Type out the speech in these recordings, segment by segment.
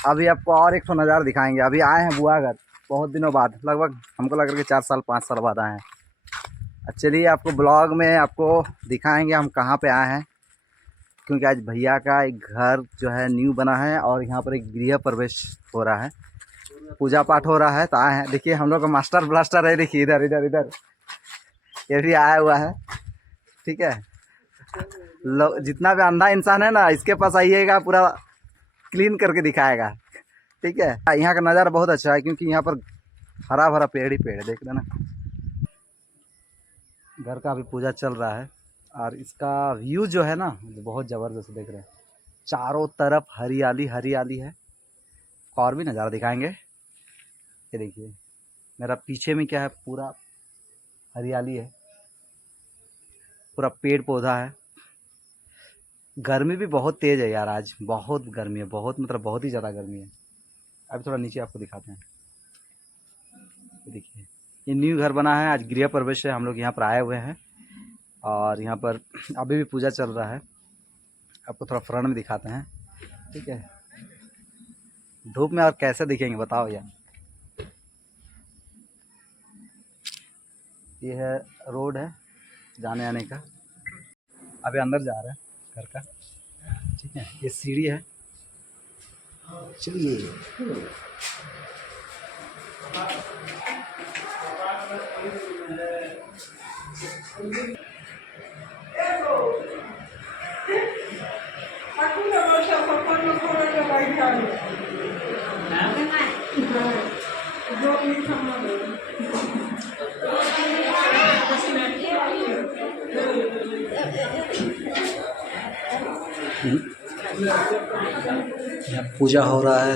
अभी आपको और एक ठो नज़ारा दिखाएंगे। अभी आए हैं बुआगढ़ बहुत दिनों बाद, लगभग हमको लग रहा है कि 4 साल 5 साल बाद आए हैं। चलिए आपको ब्लॉग में आपको दिखाएंगे हम कहाँ पे आए हैं, क्योंकि आज भैया का एक घर जो है न्यू बना है और यहाँ पर एक गृह प्रवेश हो रहा है, पूजा पाठ हो रहा है, तो आए हैं। देखिए हम लोग का मास्टर ब्लास्टर है, देखिए इधर इधर इधर ये भी आया हुआ है। ठीक है, जितना भी अंधा इंसान है ना, इसके पास आइएगा, पूरा क्लीन करके दिखाएगा। ठीक है, यहाँ का नज़ारा बहुत अच्छा है, क्योंकि यहाँ पर हरा भरा पेड़ ही पेड़ है, देख रहे ना। घर का अभी पूजा चल रहा है और इसका व्यू जो है ना बहुत ज़बरदस्त देख रहे हैं, चारों तरफ हरियाली हरियाली है। और भी नज़ारा दिखाएंगे। ये देखिए मेरा पीछे में क्या है, पूरा हरियाली है, पूरा पेड़ पौधा है। गर्मी भी बहुत तेज़ है यार, आज बहुत गर्मी है, बहुत मतलब बहुत ही ज़्यादा गर्मी है। अभी थोड़ा नीचे आपको दिखाते हैं। देखिए ये न्यू घर बना है, आज गृह प्रवेश है, हम लोग यहाँ पर आए हुए हैं और यहाँ पर अभी भी पूजा चल रहा है। आपको थोड़ा फ्रंट में दिखाते हैं। ठीक है, धूप में और कैसे दिखेंगे बताओ यार। ये है रोड है जाने आने का, अभी अंदर जा रहे हैं घर का। ठीक है, ये सीढ़ी है, चलिए। पूजा हो रहा है।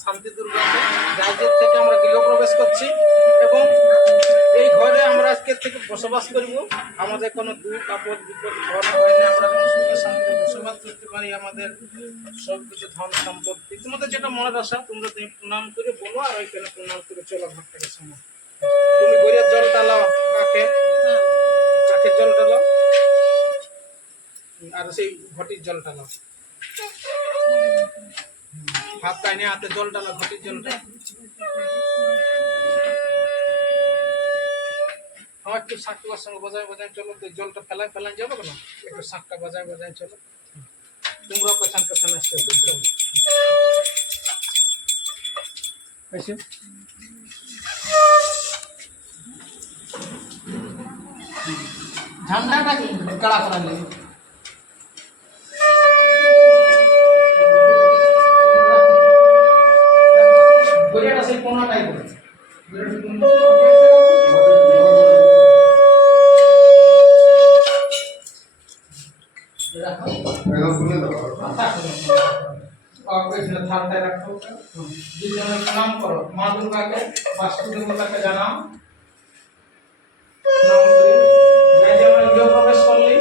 শান্তি দুর্গাতে রাজ্যের থেকে আমরা গৃহপ্রবেশ করছি এবং এই ঘরে আমরা আজকে থেকে বসবাস করব। আমাদের কোনো দুঃখ আপদ বিপদ ঘরে হয় না, আমরা কোনো সুখে শান্তিতে বসবাস করতে পারি। আমাদের সব কিছু ধন সম্পত্তি তোমাদের যেটা মনের আশা তোমরা তুমি প্রণাম করে বলো, আর ওইখানে প্রণাম করে চলো ঘর থেকে সময়। তুমি গড়িয়ার জল ঢালাও, কাকে কাকে জল ঢালাও আর সেই ঘটির জল ঢালাও। হাত কাইনে হাতে জল ঢালা, ঘটির জলটা। আমার একটু শাঁখটার সঙ্গে বাজায় বাজায় চলো, তো জলটা ফেলায় ফেলায় যাবে না, একটু শাঁখটা বাজায় বাজায় চলো। তোমরাও পেছন পেছন আসতে ঝান্ডাটা কাড়া করা নেই। গড়িয়াটা সেই কোনাটাই করে प्रणाम करो माँ दुर्गा के, वास्तु देवता के जाना। गृह प्रवेश कर ली